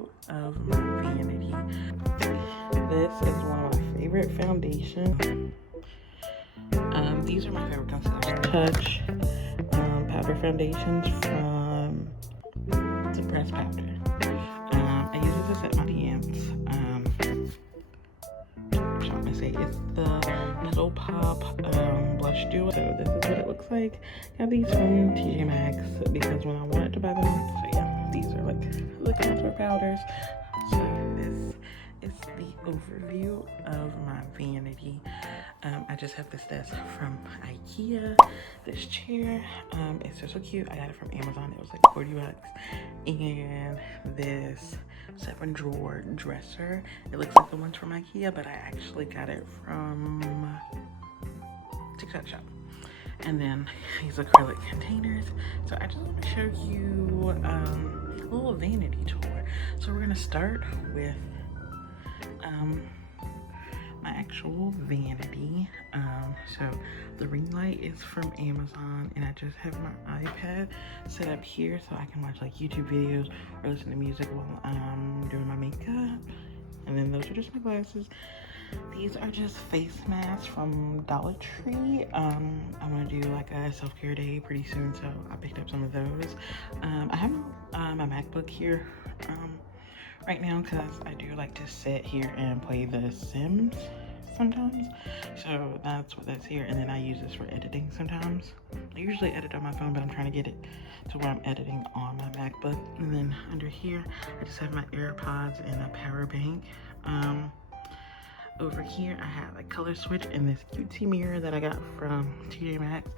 overview of my Vanity. This is one of my favorite foundations. These are my favorite concealers. Touch powder foundations from Press Powder. I use this to set my pants. I'm trying to say it's the Petal Pop blush duo. So this is what it looks like. Got these from TJ Maxx because when I wanted to buy them, so yeah, these are like the contour powders. So this is the overview of my Vanity. I just have this desk from IKEA, this chair, it's so cute. I got it from Amazon. It was like 40 bucks. And this 7-drawer dresser. It looks like the ones from IKEA, but I actually got it from TikTok shop. And then these acrylic containers. So I just want to show you a little vanity tour. So we're gonna start with my actual vanity. So the ring light is from Amazon, and I just have my iPad set up here so I can watch like YouTube videos or listen to music while I'm doing my makeup. And then those are just my glasses. These are just face masks from Dollar Tree. I'm gonna do like a self-care day pretty soon, so I picked up some of those. I have my MacBook here right now because I do like to sit here and play The Sims sometimes. So that's what that's here, and then I use this for editing sometimes. I usually edit on my phone, but I'm trying to get it to where I'm editing on my MacBook. And then under here, I just have my AirPods and a power bank. Over here, I have a color switch and this cutesy mirror that I got from TJ Maxx.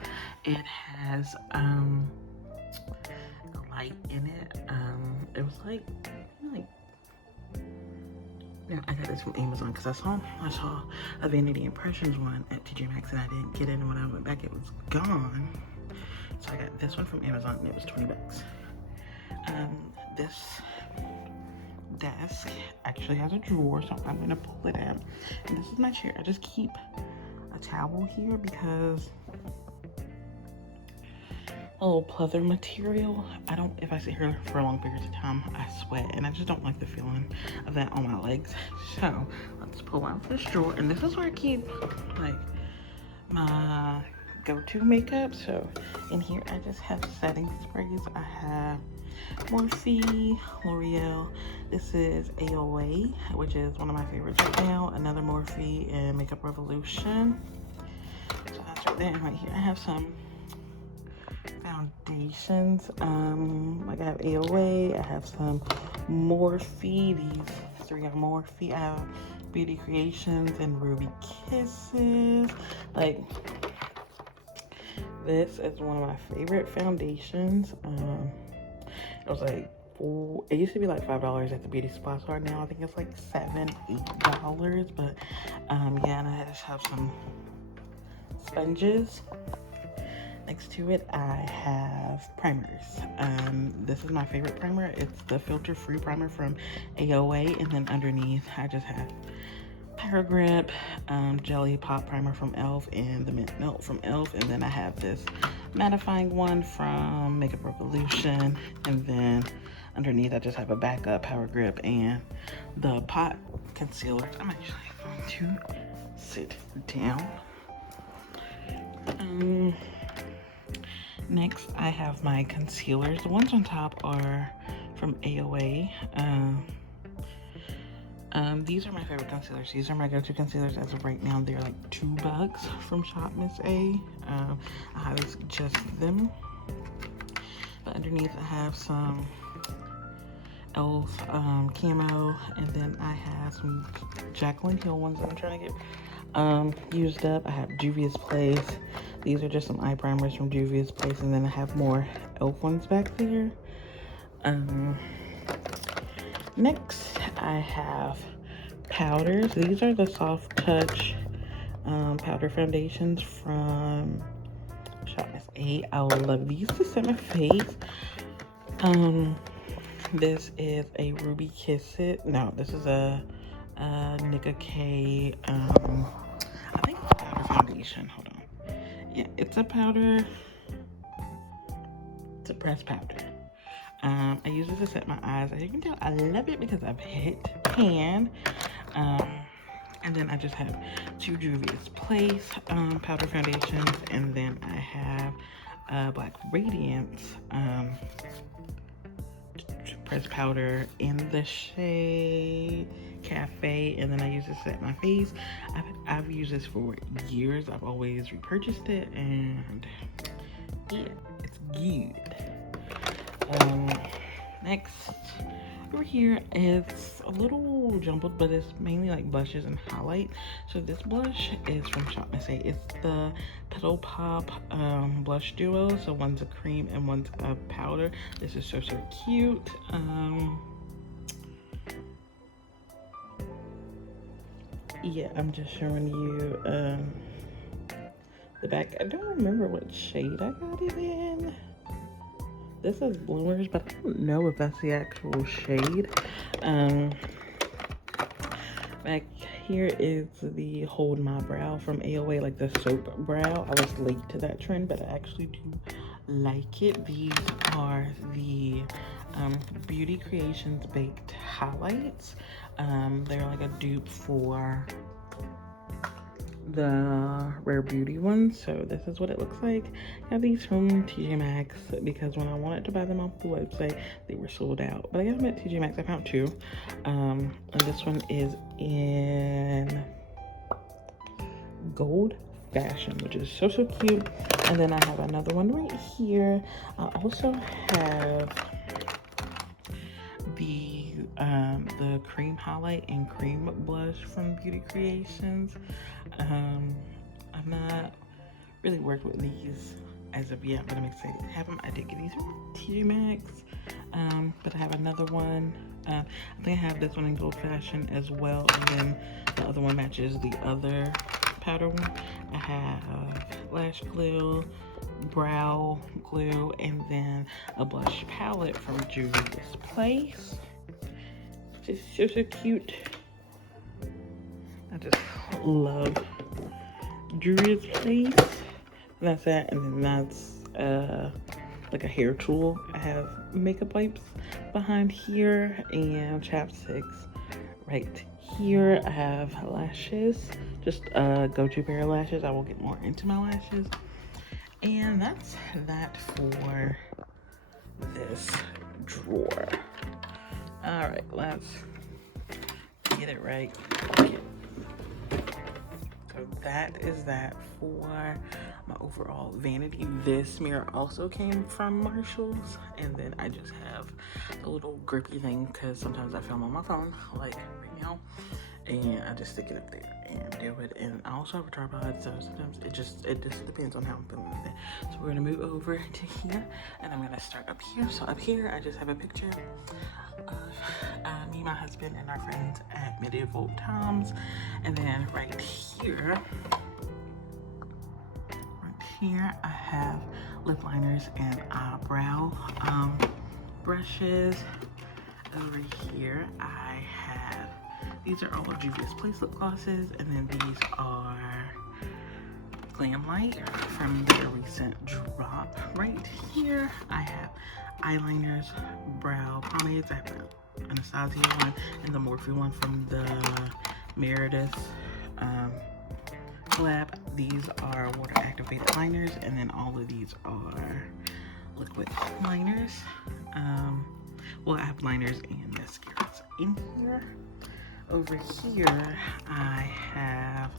It has light in it. It was like yeah, I got this from Amazon because I saw a Vanity Impressions one at TJ Maxx and I didn't get it, and when I went back it was gone. So I got this one from Amazon and it was 20 bucks. This desk actually has a drawer, so I'm gonna pull it out. And this is my chair. I just keep a towel here because a little pleather material. If I sit here for long periods of time, I sweat, and I just don't like the feeling of that on my legs. So let's pull out this drawer, and this is where I keep like my go-to makeup. So in here, I just have setting sprays. I have Morphe, L'Oreal. This is AOA, which is one of my favorites right now. Another Morphe and Makeup Revolution. So that's right there. And right here, I have some foundations. Like I have AOA, I have some Morphe. These three are Morphe. I have Beauty Creations and Ruby Kisses. Like, this is one of my favorite foundations. It was like it used to be like $5 at the beauty supply store. Now I think it's like $7-8. But yeah, and I just have some sponges. Next to it, I have primers. This is my favorite primer. It's the filter-free primer from AOA, and then underneath, I just have Power Grip, Jelly Pop primer from e.l.f. and the Mint Melt from e.l.f. And then I have this mattifying one from Makeup Revolution, and then underneath, I just have a backup Power Grip and the pot concealer. I'm actually going to sit down. Next, I have my concealers. The ones on top are from AOA. These are my favorite concealers. These are my go-to concealers as of right now. They're like $2 from Shop Miss A. I highly suggest them. But underneath, I have some e.l.f. Camo, and then I have some Jaclyn Hill ones that I'm trying to get used up. I have Juvia's Place. These are just some eye primers from Juvia's Place, and then I have more e.l.f. ones back there. Next, I have powders. These are the Soft Touch powder foundations from Shop Miss A. I love these to set my face. This is a Ruby Kiss It. No, this is a Nicka K. I think it's a powder foundation. Hold on. Yeah, it's a powder. It's a pressed powder. I use this to set my eyes. As you can tell, I love it because I've hit pan. And then I just have two Juvia's Place powder foundations, and then I have Black Radiance pressed powder in the shade Cafe, and then I use this to set my face. I've used this for years. I've always repurchased it, and yeah, it's good. Next, over here, it's a little jumbled, but it's mainly like blushes and highlight. So this blush is from Shop Miss A. It's the Petal Pop blush duo. So one's a cream and one's a powder. This is so cute. Yeah, I'm just showing you the back. I don't remember what shade I got it in. This is Bloomers, but I don't know if that's the actual shade. Back here is the Hold My Brow from AOA, like the soap brow. I was late to that trend, but I actually do like it. These are the Beauty Creations Baked Highlights. They're like a dupe for the Rare Beauty ones. So this is what it looks like. I got these from TJ Maxx because when I wanted to buy them off the website, they were sold out. But I got them at TJ Maxx. I found two. And this one is in Gold Fashion, which is so cute. And then I have another one right here. I also have the cream highlight and cream blush from Beauty Creations. I've not really worked with these as of yet, but I'm excited to have them. I did get these from TJ Maxx, but I have another one. I think I have this one in Gold Fashion as well, and then the other one matches the other powder one. I have lash glue, brow glue, and then a blush palette from Juvia's Place. Just so cute. I just love Juvia's Place. That's that, and then that's like a hair tool. I have makeup wipes behind here and chapsticks right here. I have lashes, just go-to pair of lashes. I will get more into my lashes. And that's that for this drawer. All right, let's get it right. So that is that for my overall vanity. This mirror also came from Marshall's, and then I just have a little grippy thing because sometimes I film on my phone, like right now, and I just stick it up there and do it. And I also have a tripod, so sometimes it just depends on how I'm feeling with it. So we're gonna move over to here, and I'm gonna start up here. So up here, I just have a picture of me, my husband, and our friends at Medieval Times. And then right here, I have lip liners and eyebrow brushes. Over here, I have, these are all of Juvia's Place lip glosses, and then these are Glam Light from their recent drop. Right here, I have eyeliners, brow pomades. I have the Anastasia one and the Morphe one from the Meredith collab. These are water activated liners, and then all of these are liquid liners. Well, I have liners and mascaras in here. Over here, I have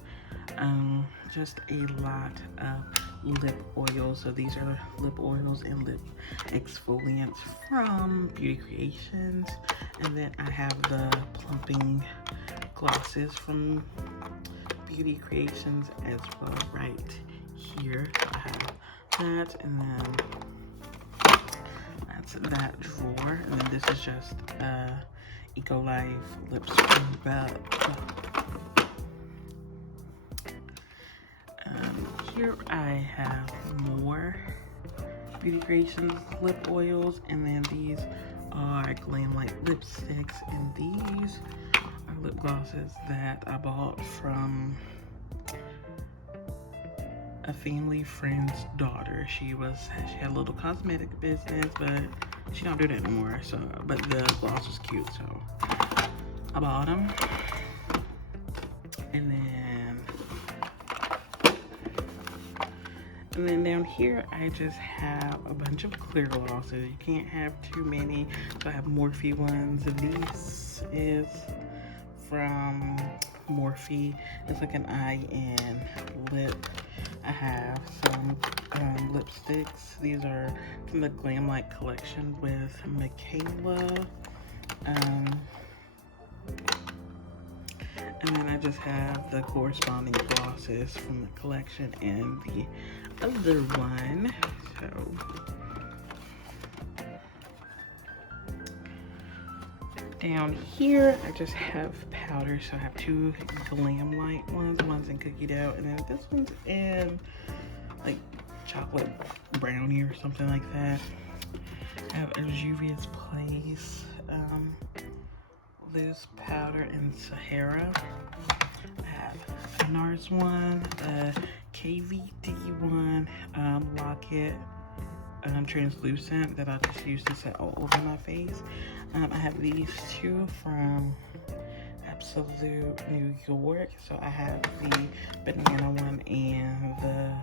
just a lot of lip oils. So these are lip oils and lip exfoliants from Beauty Creations. And then I have the plumping glosses from Beauty Creations as well right here. So I have that, and then that's that drawer. And then this is just Eco Life lip scrub. Here I have more Beauty Creations lip oils, and then these are Glam Light lipsticks, and these are lip glosses that I bought from a family friend's daughter. She had a little cosmetic business, but She don't do that anymore. So, but the gloss was cute, so I bought them. And then down here, I just have a bunch of clear glosses. You can't have too many, so I have Morphe ones. This is from Morphe. It's like an eye and lip. I have some lipsticks. These are from the Glam Light collection with Michaela. And then I just have the corresponding glosses from the collection and the other one. So down here, I just have powder. So I have two Glam Light ones. One's in Cookie Dough, and then this one's in like chocolate brownie or something like that. I have a Juvia's Place loose powder in Sahara. I have a NARS one, a KVD one, Locket translucent that I just use to set all over my face. I have these two from Absolute New York. So I have the banana one and the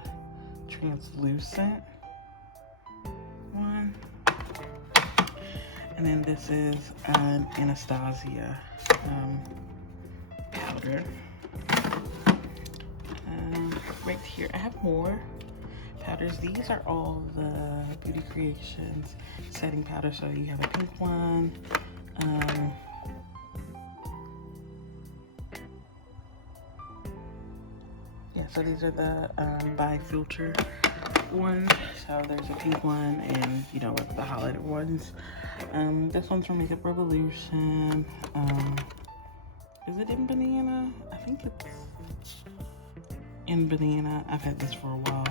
translucent one. And then this is an Anastasia powder. Right here, I have more powders. These are all the Beauty Creations setting powder. So you have a pink one. Yeah, so these are the bi-filter ones. So there's a pink one and, you know, the highlighted ones. This one's from Makeup Revolution. Is it in banana? I think it's in banana. I've had this for a while.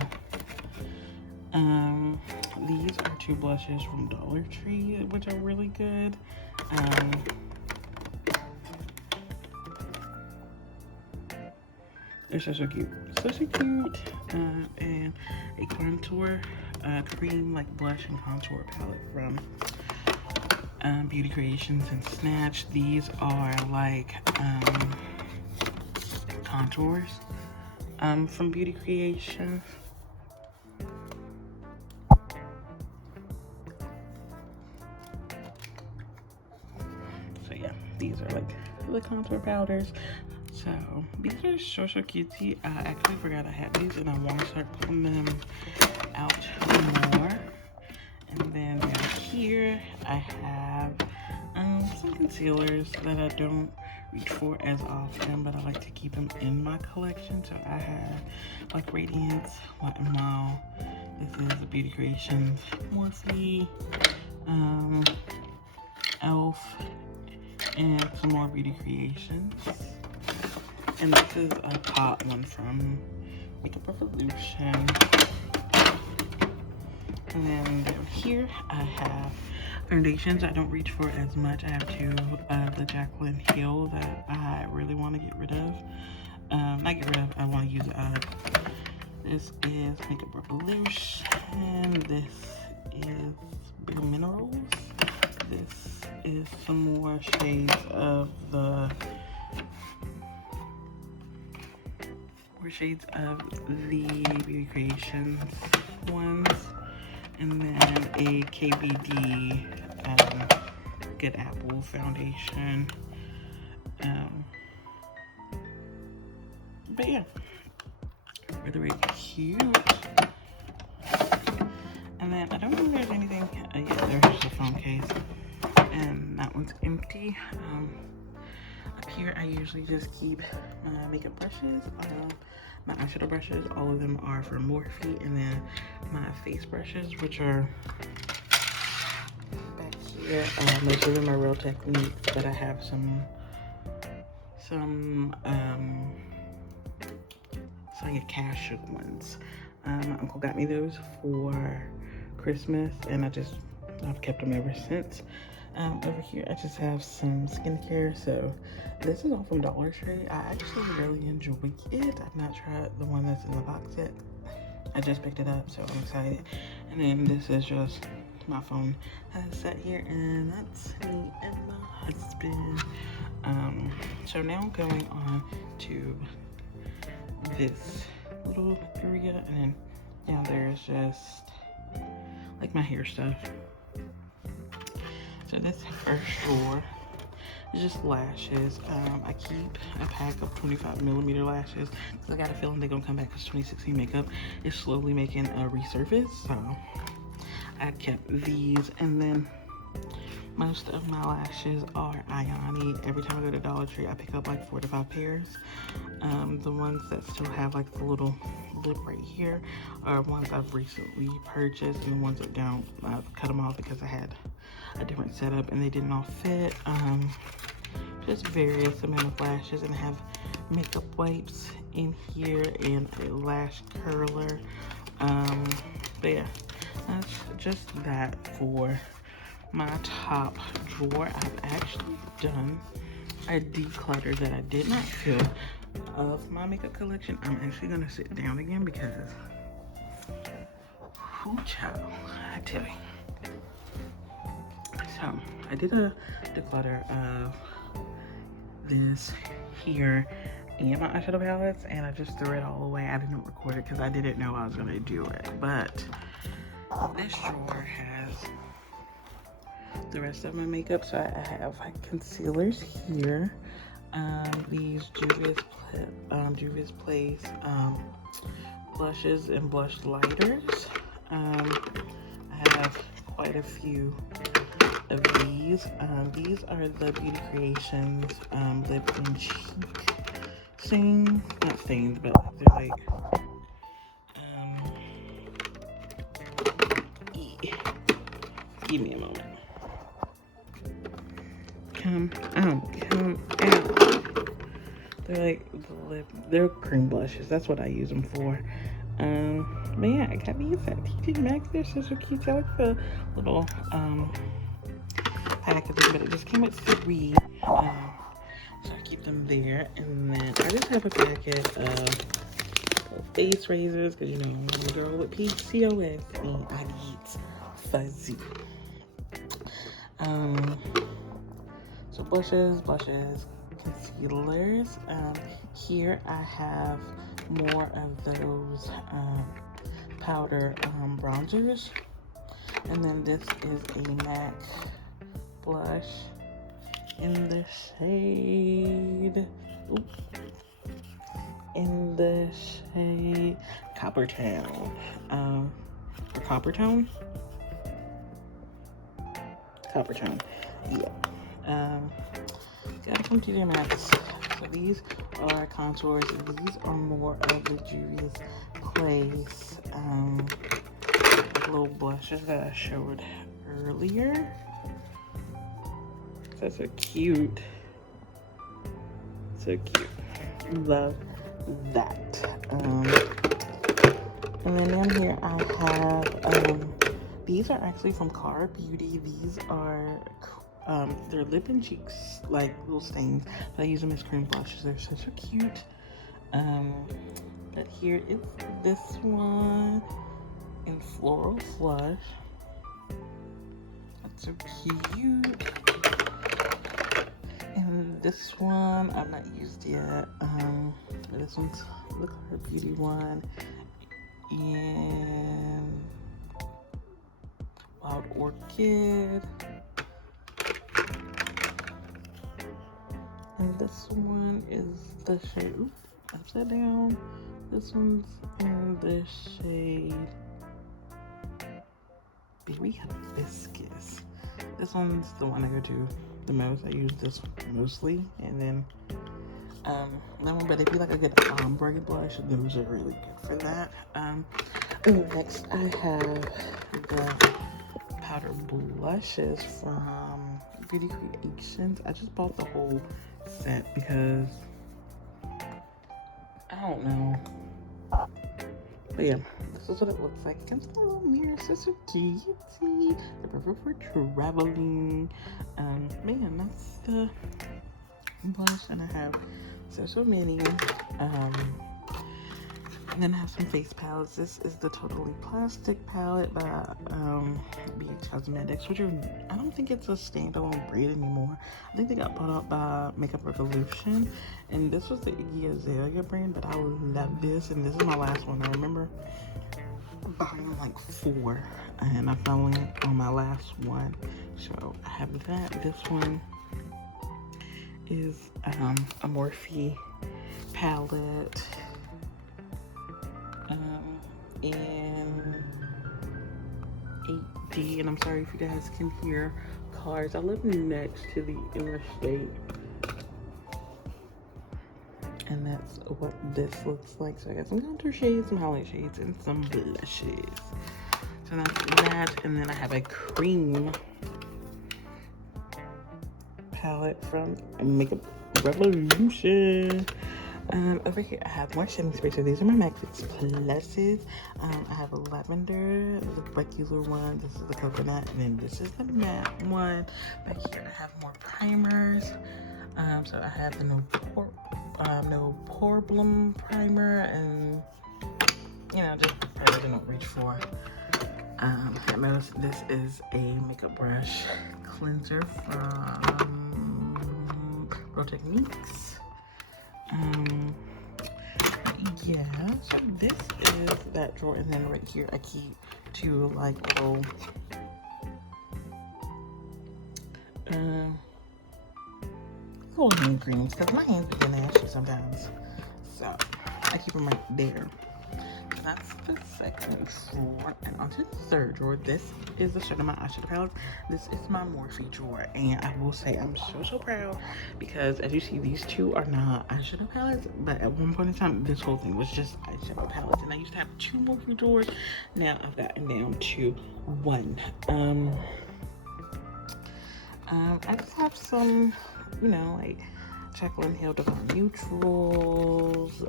These are two blushes from Dollar Tree, which are really good. They're so cute. So cute. And a contour cream, like blush and contour palette from Beauty Creations and Snatch. These are like contours from Beauty Creations. So yeah, these are like the contour powders. So these are so cutesy. I actually forgot I had these and I want to start putting them out more. And then down here I have some concealers that I don't reach for as often, but I like to keep them in my collection. So I have like Radiance, Wet n Wild. This is the Beauty Creations Morphe, Elf, and some more Beauty Creations. And this is a pot one from Makeup Revolution. And then down here, I have foundations I don't reach for as much. I have two of the Jaclyn Hill that I really want to get rid of. Not get rid of, I want to use it up. This is Makeup Revolution. This is Big Minerals. This is some more shades of the Beauty Creations ones. And then a KVD Good Apple foundation. But yeah, really cute. And then I don't think there's anything. Yeah, there's a phone case, and that one's empty. Up here, I usually just keep my makeup brushes. My eyeshadow brushes, all of them are from Morphe, and then my face brushes, which are back here. Most of them are Real Technique, but I have some Sonia Cash ones. My uncle got me those for Christmas, and I've kept them ever since. Over here, I just have some skincare. So this is all from Dollar Tree. I actually really enjoy it. I've not tried the one that's in the box yet. I just picked it up, so I'm excited. And then this is just my phone has sat here, and that's me and my husband. So now going on to this little area, and then down there is just like my hair stuff. So this first drawer is just lashes. I keep a pack of 25mm lashes because I got a feeling they're gonna come back because 2016 makeup is slowly making a resurface. So I kept these, and then most of my lashes are Ioni. Every time I go to Dollar Tree, I pick up like 4 to 5 pairs. The ones that still have like the little lip right here are ones I've recently purchased, and the ones that don't, I've cut them off because I had a different setup and they didn't all fit. Just various amount of lashes, and I have makeup wipes in here and a lash curler. But yeah, that's just that for my top drawer. I've actually done a declutter that I did not fill of my makeup collection. I'm actually gonna sit down again because, whoo child, I tell you. So I did a declutter of this here and my eyeshadow palettes, and I just threw it all away. I didn't record it because I didn't know I was gonna do it. But this drawer has the rest of my makeup. So I have like concealers here, these Juvia's Place blushes and blush lighters. I have quite a few of these. These are the Beauty Creations lip and cheek stains, not stains, but they're like give me a moment. Come out. They're like the lip, they're cream blushes. That's what I use them for. But yeah, I got these at TJ Maxx. They're so cute. I like the little packaging, but it just came with 3. So I keep them there. And then I just have a packet of face razors because, you know, I'm a girl with PCOS and I get fuzzy. So blushes, concealers. Here I have more of those powder bronzers, and then this is a MAC blush in the shade Copper Town, or Copper Tone, yeah. Got it from TJ Maxx. So these are contours. These are more of the Juvia's Place little blushes that I showed earlier. That's so cute. So cute. Love that. And then down here I have these are actually from Cara Beauty. These are they're lip and cheeks, like little stains, but I use them as cream blushes. They're so cute. But here is this one in Floral Flush. That's so cute. And this one I've not used yet. This one's the Cara Beauty one, and Wild Orchid. And this one is the shade, upside down. This one's in the shade Berry Hibiscus. This one's the one I go to the most. I use this one mostly. And then that one, but if you like a good ombre blush, those are really good for that. Next I have the powder blushes from Beauty Creations. I just bought the whole set because I don't know. But yeah, this is what it looks like. It comes with a little mirror, so cute. They're perfect for traveling. Man, that's the blush, and I have so many. And then I have some face palettes. This is the Totally Plastic palette by BH Cosmetics, which I don't think it's a standalone brand anymore. I think they got bought out by Makeup Revolution. And this was the Iggy Azalea brand, but I love this. And this is my last one. I remember buying like 4, and I finally on my last one. So I have that. This one is a Morphe palette. In 8D, and I'm sorry if you guys can hear cars. I live next to the interstate, and that's what this looks like. So I got some contour shades, some highlight shades, and some blushes. So that's that, and then I have a cream palette from Makeup Revolution. Over here I have more setting spray. So these are my MAC Fix Pluses. I have a lavender, the regular one. This is the coconut, and then this is the matte one. Back here I have more primers. So I have the no problem primer, and you know, just primers I don't reach for. This is a makeup brush cleanser from Pro Techniques. Yeah, so this is that drawer, and then right here I keep 2 like little hand creams, because my hands begin ashy sometimes, so I keep them right there. So that's the second drawer, and onto the third drawer. This is the shade of my eyeshadow palette. This is my Morphe drawer, and I will say I'm so proud, because as you see, these 2 are not eyeshadow palettes, but at one point in time this whole thing was just eyeshadow palettes, and I used to have 2 Morphe drawers. Now I've gotten down to 1. I just have some, you know, like Jaclyn Hill Divine Neutrals.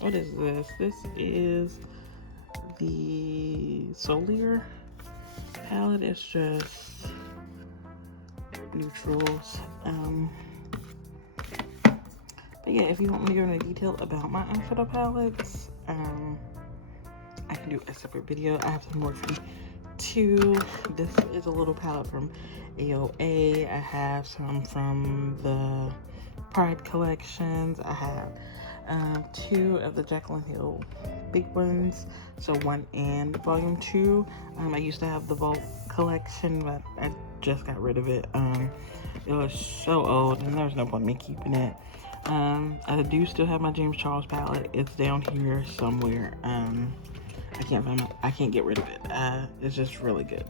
What is this? This is the Solier palette. It's just neutrals. But yeah, if you want me to go into detail about my eyeshadow palettes, I can do a separate video. I have some Morphe too. This is a little palette from AOA. I have some from the Pride collections. I have 2 of the Jaclyn Hill big ones, so 1 and volume 2. I used to have the Vault collection, but I just got rid of it. It was so old, and there was no point in me keeping it. I do still have my James Charles palette. It's down here somewhere. I can't find it. I can't get rid of it. It's just really good.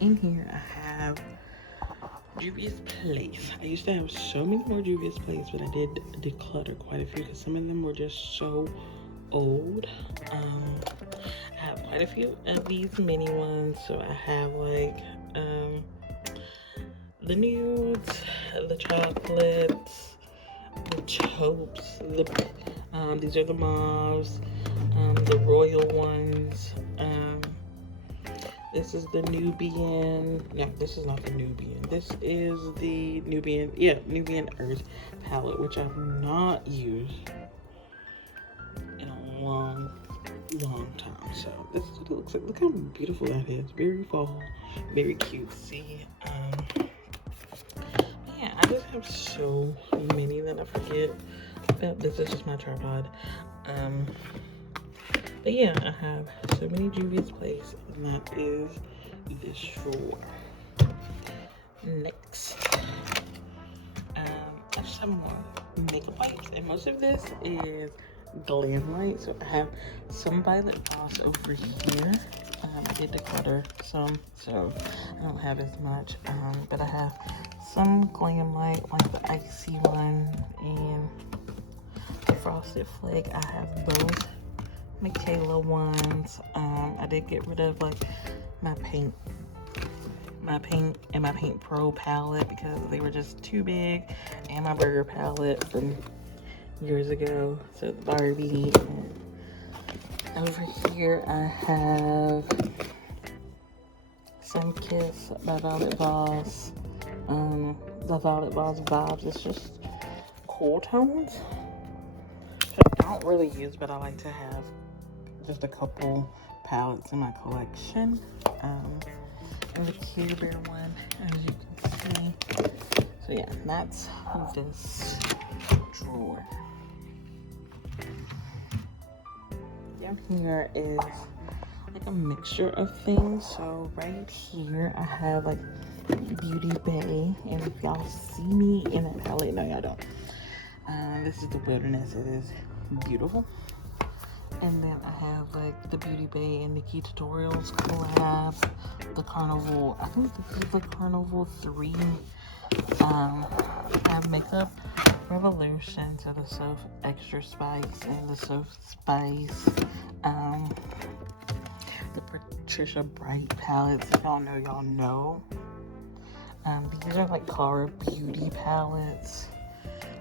In here I have Juvia's Place. I used to have so many more Juvia's Place, but I did declutter quite a few because some of them were just so old. I have quite a few of these mini ones. So I have like the nudes, the chocolates, the taupes, these are the mauves, the royal ones. This is the Nubian. No, this is not the Nubian. This is the Nubian. Yeah, Nubian Earth palette, which I've not used in a long time. So this is what it looks like. Look how beautiful that is. Very fall, very cutesy. Yeah, I just have so many that I forget. This is just my tripod. But yeah, I have so many Juvia's Place, and that is this drawer. Next, I just have more makeup wipes, and most of this is Glam Light. So I have some Violet Gloss over here. I did declutter some, so I don't have as much, but I have some Glam Light, like the icy one and the Frosted Flake. I have both Michaela ones. I did get rid of like my paint and my Paint Pro palette because they were just too big, and my burger palette from years ago. So the Barbie. Over here I have Sun-Kiss by Violet Voss. The Violet Voss Vibes. It's just cool tones. don't really use, but I like to have just a couple palettes in my collection. And the Care Bear one, as you can see. So yeah, that's this drawer. Down here is like a mixture of things. So right here I have like Beauty Bay, and if y'all see me in that palette, no y'all don't. This is the Wilderness. It is beautiful. And then I have like the Beauty Bay and Nikki Tutorials collab, the Carnival, I think this is the Carnival 3. I have Makeup Revolution, so the Soap Extra Spice and the Soap Spice. The Patricia Bright palettes, if y'all know, y'all know. These are like Cara Beauty palettes,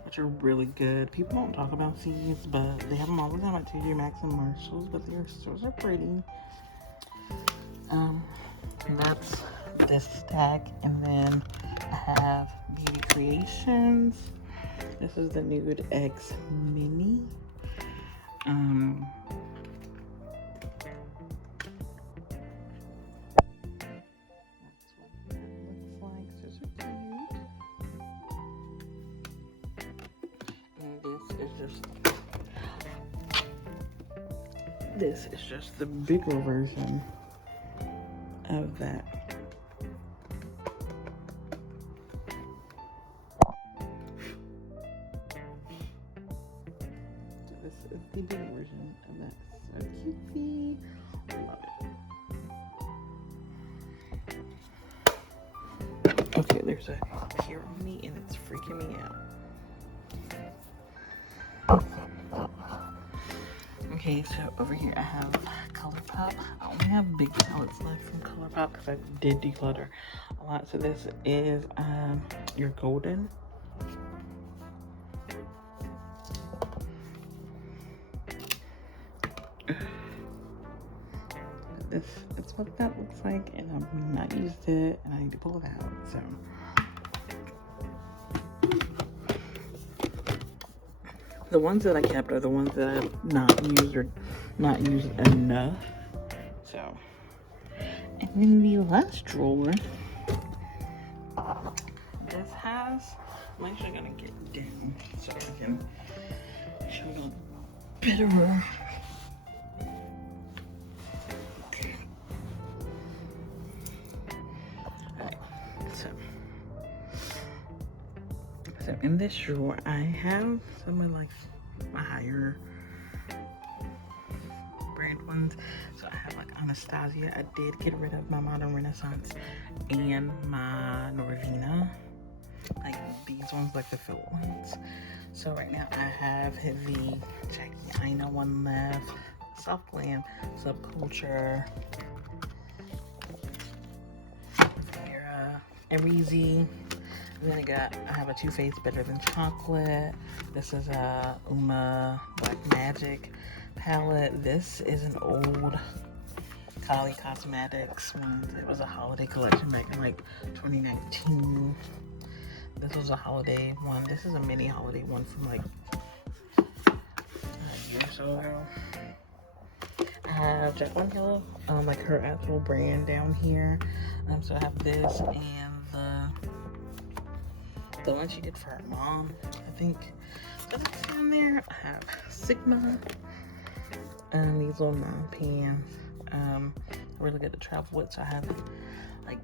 which are really good. People don't talk about these, but they have them all the time at TJ Maxx and Marshalls, but their stores are pretty. And that's this stack, and then I have Beauty Creations. This is the Nude X Mini. This is just the bigger version of that. So this is the bigger version of that. So cutesy. Love it. Okay, there's a hair on me and it's freaking me out. Okay, so over here I have ColourPop. I only have big palettes left from ColourPop because I did declutter a lot. So this is your golden. This is what that looks like, and I've not used it, and I need to pull it out. So. The ones that I kept are the ones that I've not used or not used enough. So, and then the last drawer, this has, I'm actually gonna get down so I can show you better. Alright, so in this drawer, I have some of like my higher brand ones. So I have like Anastasia. I did get rid of my Modern Renaissance and my Norvina. Like these ones, like the filled ones. So right now I have the Jackie Aina one left, Soft Glam, Subculture, Vera, Arizi. And then I have a Too Faced Better Than Chocolate. This is a Uma Black Magic palette. This is an old Kylie Cosmetics one. It was a holiday collection back in like 2019. This was a holiday one. This is a mini holiday one from like a year or so ago. I have Jacqueline Hill, like her actual brand down here. So I have this and the one she did for her mom, I think. So that's down there. I have Sigma. These little 9 pans. Really good to travel with. So I have like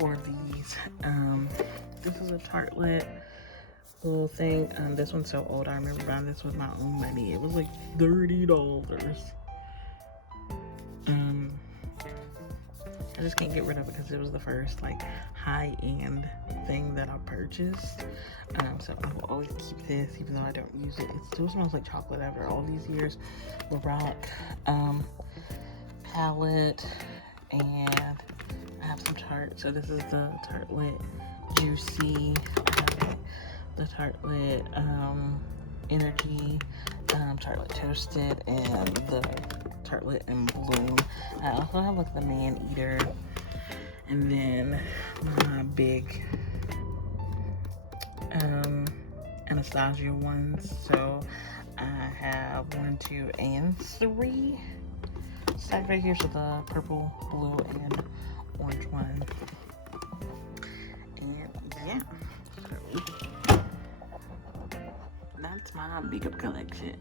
4 of these. This is a Tartlet little thing. This one's so old. I remember buying this with my own money. It was like $30. I just can't get rid of it because it was the first like high-end thing that I purchased. So I will always keep this even though I don't use it. It still smells like chocolate after all these years. Lorac palette, and I have some Tarte. So this is the Tartlet Juicy, the Tartlet Energy, Tartlet Toasted, and the Tartlet in Bloom. I also have like the Man Eater, and then my big Anastasia ones. So I have 1, 2, and 3 stacked right here. So the purple, blue, and orange one. And yeah, so that's my makeup collection.